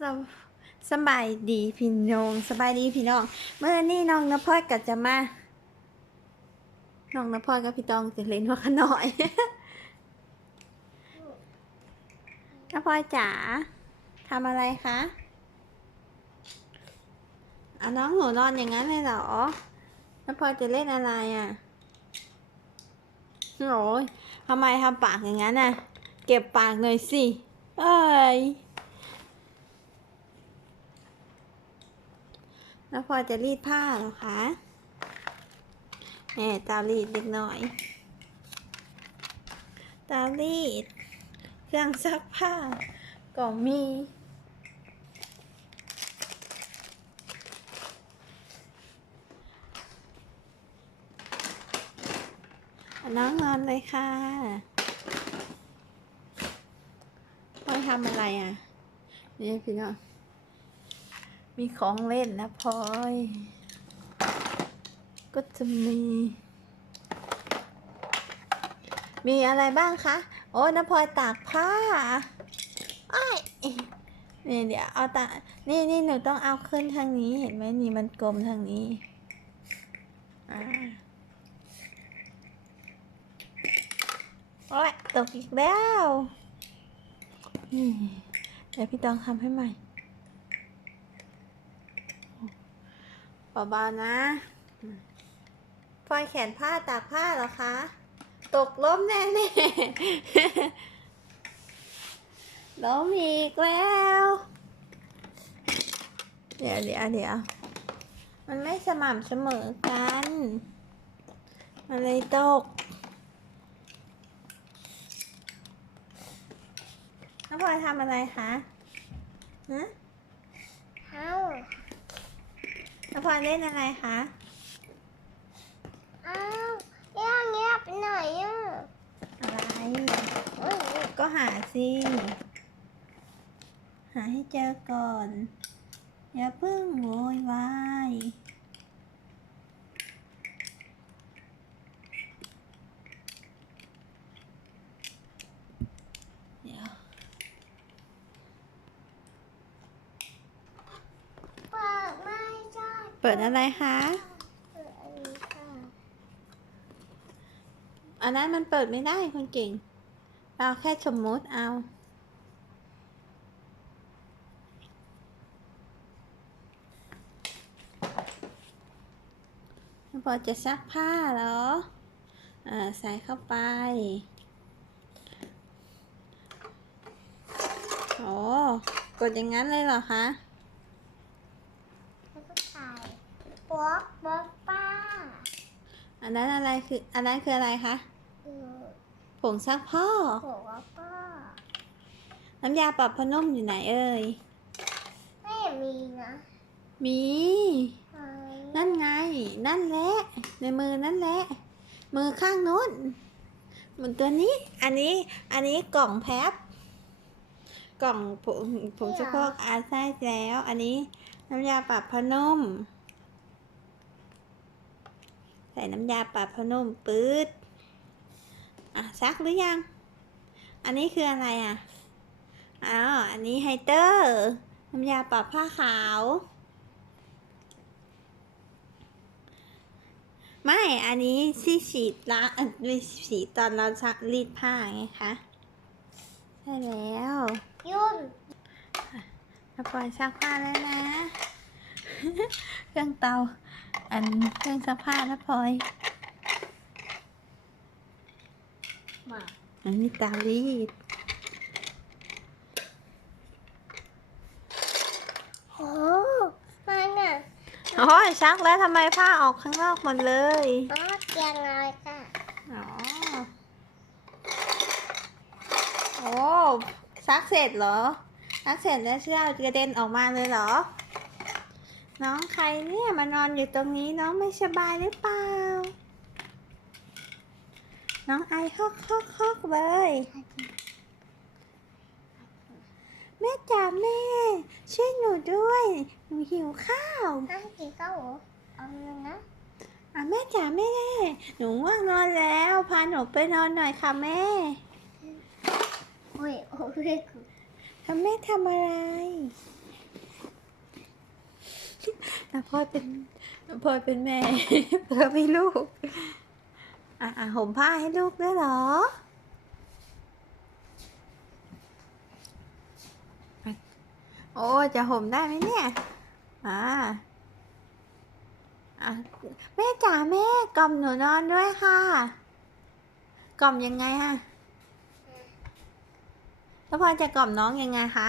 สบสบายดีพี่น้องสบายดีพี่น้องเมื่อนี้น้องนภพรก็จะมาน้องนภพรกับพี่ตองจะเล่นหัวขน่อย นภพรจ๋าทำอะไรคะเอาน้องหนูนอนอย่างนั้นเลยเหรอนภพรจะเล่นอะไรอ่ะโอ้ยทำไมทำปากอย่างนั้นน่ะเก็บปากหน่อยสิเอ้ยนภพรจะรีดผ้าเหรอคะตารีดเด็กหน่อยตารีดเครื่องซักผ้าก็มีน้องนอนเลยค่ะพ่อยทำอะไรอ่ะนี่พี่น้องมีของเล่นนะพลอยก็จะมีอะไรบ้างคะโอ้ยนะพลอยตากผ้าอ้ายนี่เดี๋ยวเอานี่หนูต้องเอาขึ้นทางนี้เห็นไหมนี่มันกลมทางนี้โอ้ยตกอีกแล้วเดี๋ยวพี่ต้องทำให้ใหม่เบาๆนะพลอยแขนผ้าตากผ้าเหรอคะตกล้มแน่ๆล้มอีกแล้วเดี๋ยวมันไม่สม่ำเสมอกันมันเลยตกน้องพลอยทำอะไรคะฮะน้องพลอยเล่นอะไรคะเงียบหน่อยอะไรก็หาสิหาให้เจอก่อนอย่าเพิ่งโวยวายเดี๋ยวเปิดไม่ได้ เปิดอะไรคะ เปิดอันนี้ค่ะ อันนั้นมันเปิดไม่ได้คนเก่งเราแค่สมมติเอาพอจะซักผ้าเหรอใส่เข้าไปโอ้กดอย่างนั้นเลยเหรอคะแล้วก็ใส่ป๊อกป้าอันนั้นอะไรคืออะไรคะผงซักฟอก หัวป้าน้ำยาปรับผ้านุ่มอยู่ไหนเอ่ยไม่มีนะ มีนั่นไงนั่นแหละในมือนั่นแหละมือข้างนู้นเหมือนตัวนี้อันนี้กล่องแพ็คกล่องผงซักฟอกใช่แล้วอันนี้น้ำยาปรับผ้านุ่มใส่น้ำยาปรับผ้านุ่มปื๊ดซักหรือยังอันนี้คืออะไรอันนี้ไฮเตอร์น้ำยาปรับผ้าขาวไม่อันนี้ที่ฉีดละไม่ฉีดตอนเราซักรีดผ้าไงคะใช่แล้วยุ่นเราปล่อยซักผ้าแล้วนะ เครื่องเตาเครื่องซักผ้านะพลอยอันนี้เตารีดโอ้มันอ่ะโอ้ยซักแล้วทำไมผ้าออกข้างนอกหมดเลยเตียงอะไรค่ะโอ้ซักเสร็จเหรอซักเสร็จแล้วเสื้อกระเด็นออกมาเลยเหรอน้องใครเนี่ยมานอนอยู่ตรงนี้น้องไม่สบายหรือเปล่าน้องไอฮอกเลยแม่จ๋าแม่ช่วยหนูด้วยหนูหิวข้าวกินข้าวเอาเงินนะแม่จ๋าแม่หนูง่วงนอนแล้วพาหนูไปนอนหน่อยค่ะแม่โอ้ยแม่ทำอะไร น้าพลอยเป็นน้าพลอยเป็นแม่ เพื่อให้ลูกห่มผ้าให้ลูกด้วยเหรอโอ้จะห่มได้ไหมเนี่ยอ่าแม่จ๋าแม่กล่อมหนูนอนด้วยค่ะกล่อมยังไงอะแล้วพอจะกล่อมน้องยังไงคะ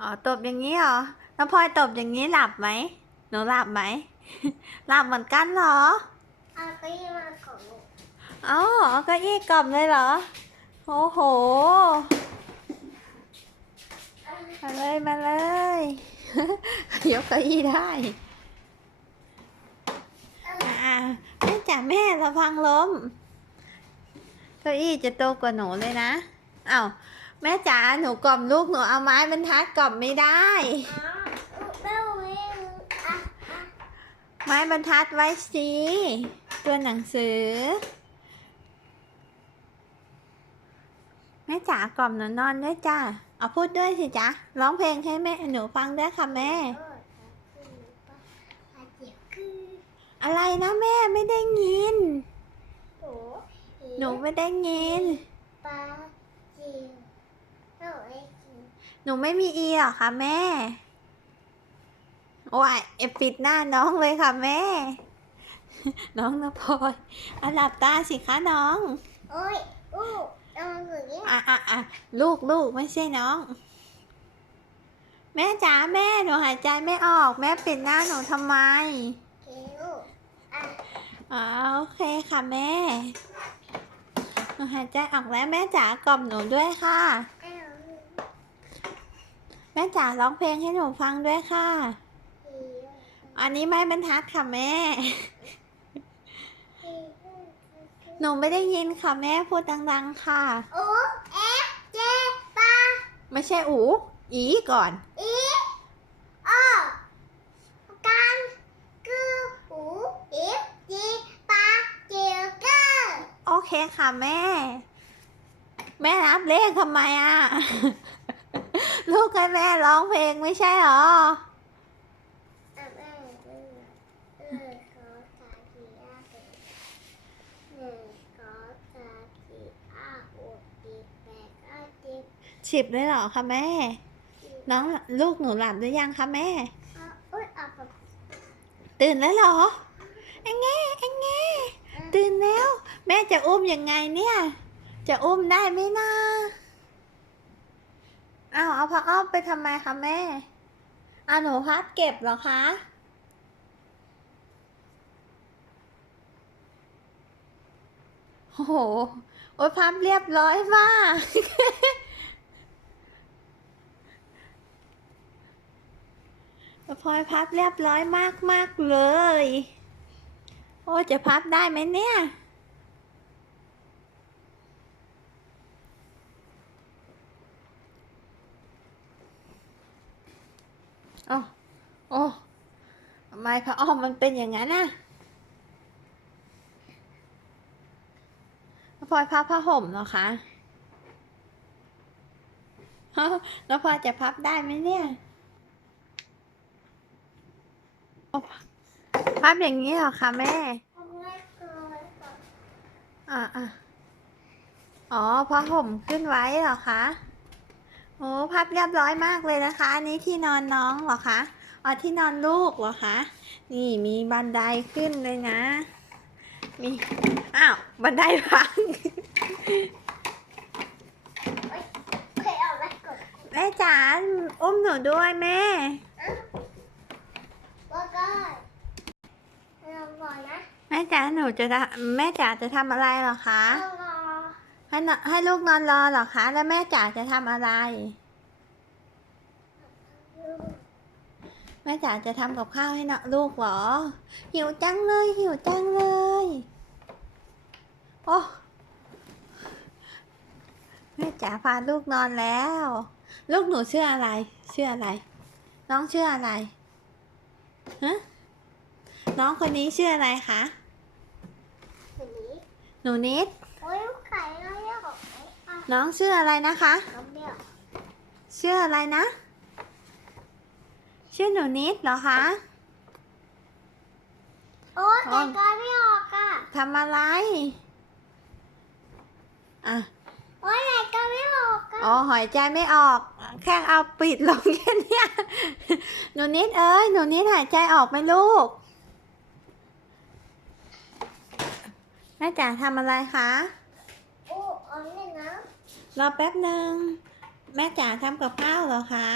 อ๋อตบอย่างนี้เหรอแล้วพลอยตบอย่างนี้หลับไหมหนูหลับไหม หลับเหมือนกันเหรอ เอาเก้าอี้มาก่อน อ๋อเอาเก้าอี้กล่อมเลยเหรอโอ้โหมาเลยมาเลย ยกเก้าอี้ได้แม่จ๋าแม่ระวังล้มเก้าอี้จะโตกว่าหนูเลยนะอ้าวแม่จ๋าหนูกล่อมลูกหนูเอาไม้บรรทัดกล่อมไม่ได้ แม่วิ่งไม้บรรทัดไว้สิตัวหนังสือแม่จ๋ากล่อมหนูนอนด้วยจ้าเอาพูดด้วยสิจ๊ะร้องเพลงให้แม่หนูฟังด้วยค่ะแม่ อะไรนะแม่ไม่ได้ยินหนูไม่ได้ยินปลาจิ๋วหนูไม่มีอีหรอคะแม่โอ้ยปิดหน้าน้องเลยค่ะแม่ น้องนะพลอยหลับตาสิคะน้อง โอ้ยอู้เอาอย่างนี้ลูกไม่ใช่น้อง แม่จ๋าแม่หนูหายใจไม่ออกแม่ปิดหน้าหนูทำไมโอเคค่ะแม่หนูหายใจออกแล้วแม่จ๋ากล่อมหนูด้วยค่ะแม่จ๋าร้องเพลงให้หนูฟังด้วยค่ะอันนี้ไม้บรรทัดค่ะแม่ หนูไม่ได้ยินค่ะแม่พูดดังๆค่ะอูเอฟเจปาไม่ใช่อีก่อนอีอกันคืออูเอฟเจปาเจอเกอร์โอเคค่ะแม่นับเลขทำไมอ่ะ ลูกให้แม่ร้องเพลงไม่ใช่หรอ10เลยเหรอคะแม่น้องลูกหนูหลับหรือยังคะแม่ตื่นแล้วเหรอไอ้แง่ตื่นแล้วแม่จะอุ้มยังไงเนี่ยจะอุ้มได้ไหมนะเอาผ้าอ้อมไปทำไมคะแม่หนูพับเก็บเหรอคะโอ้โหโอ้ยพับเรียบร้อยมากพลอยพับเรียบร้อยมากเลยโอ้จะพับได้ไหมเนี่ยโอ้ทำไมผ้าอ้อมมันเป็นอย่างนั้นน่ะพลอยพับผ้าห่มเหรอคะแล้วพลอยจะพับได้ไหมเนี่ยพับอย่างนี้เหรอคะแม่อ๋อผ้าห่มขึ้นไว้เหรอคะโอ้พับเรียบร้อยมากเลยนะคะอันนี้ที่นอนน้องเหรอคะที่นอนลูกเหรอคะนี่มีบันไดขึ้นเลยนะมีบันไดพัง แม่จ๋าอุ้มหนูด้วยแม่แม่จ๋าแม่จ๋าจะทำอะไรเหรอคะให้ลูกนอนรอเหรอคะแล้วแม่จ๋าจะทำอะไรแม่จ๋าจะทำกับข้าวให้ลูกเหรอหิวจังเลยโอ้แม่จ๋าพาลูกนอนแล้วลูกหนูชื่ออะไรน้องชื่ออะไรฮะน้องคนนี้ชื่ออะไรคะหนูนิดน้องชื่ออะไรนะคะชื่ออะไรนะ ชื่อหนูนิดเหรอคะ โอ้แต่ก็ไม่ออกอ่ะ ทำอะไรอ่ะ โอ้ยแต่ก็ไม่ออกอ่ะ อ๋อหายใจไม่ออก แค่เอาปิดลงแค่เนี้ย หนูนิดเอ้ยหนูนิดหายใจออกไหมลูกแม่จ๋าทำอะไรคะ โอ้เอันนี้นะ รอแป๊บหนึ่งแม่จ๋าทำกับข้าวเหรอคะ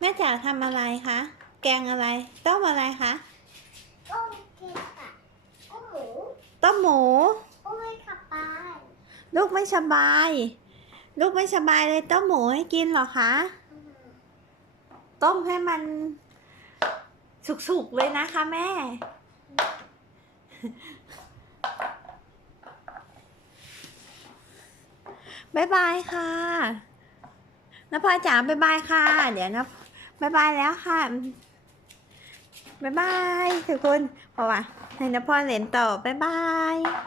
แม่จ๋าทำอะไรคะ แกงอะไรต้มอะไรคะ ต้มเค็มอ่ะต้มหมู ต้มหมู โอ้ยขับไป ลูกไม่สบาย ลูกไม่สบายเลยต้มหมูให้กินเหรอคะ ต้มให้มันสุกๆเลยนะคะแม่ บ๊ายบายค่ะน้าพลอยจ๋าบ๊ายบายค่ะ เดี๋ยวนะบ๊ายบายแล้วค่ะบ๊ายบายทุกคนเพราะว่าให้น้าพลอยเล่นต่อบ๊ายบาย